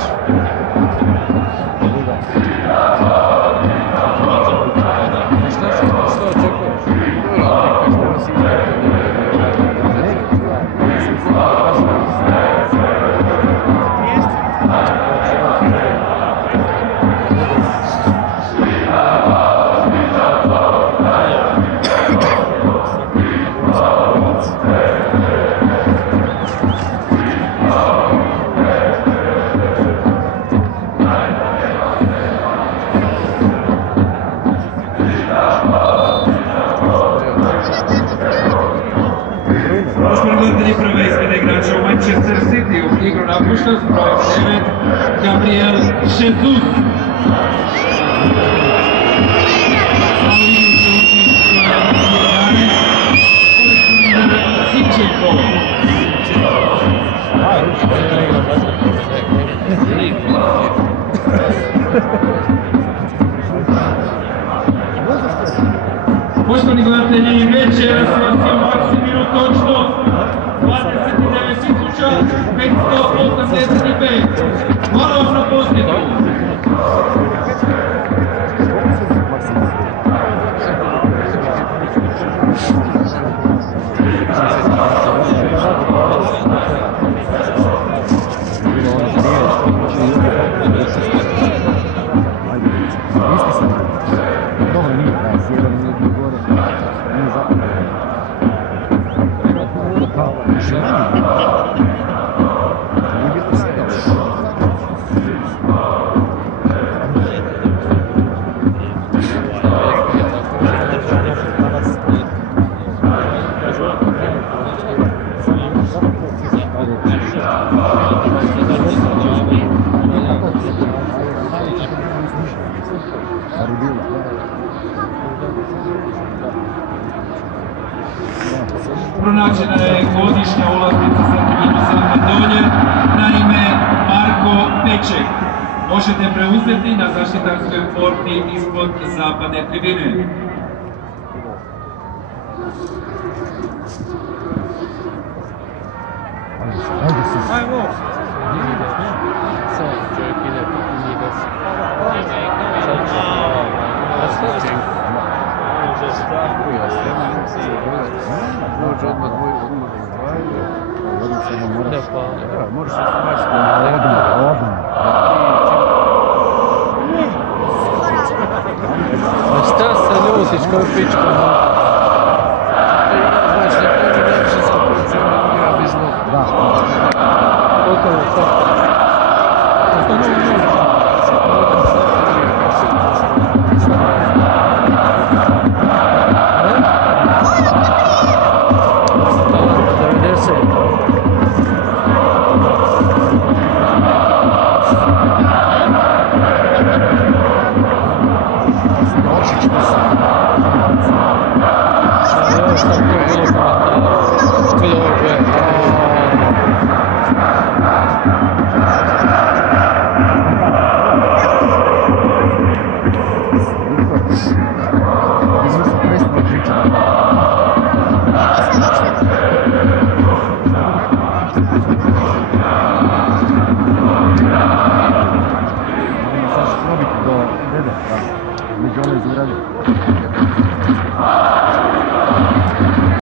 baš. Što očekuješ? Kako si Gledatelji prve izmjene igrača u Manchester City u igru napušta s brojem 9 Gabriel Jesus. U igru se uči s brojem 11 Aleksandar Zinchenko. Poštovani gledatelji, večeras vas je u Maksimiru točno 29.585. Hvala vam na posjetu. Pronađena je godišnja ulaznica za tribinu Samba Dolje na ime Marko Peček. Možete preuzeti na zaštitarskoj porti ispod zapadne tribine. Ajmo! Sad čovjek ide, nije da se... Može strahuja se, može odmah dvoju odvajaju. Ne pa, moraš se smašiti odmah. A šta se ljutiš kao pička? Znaš, na to mi najviše zapovice igra bez noga. Da. Koliko je to? To je noga. Među ono izgradili.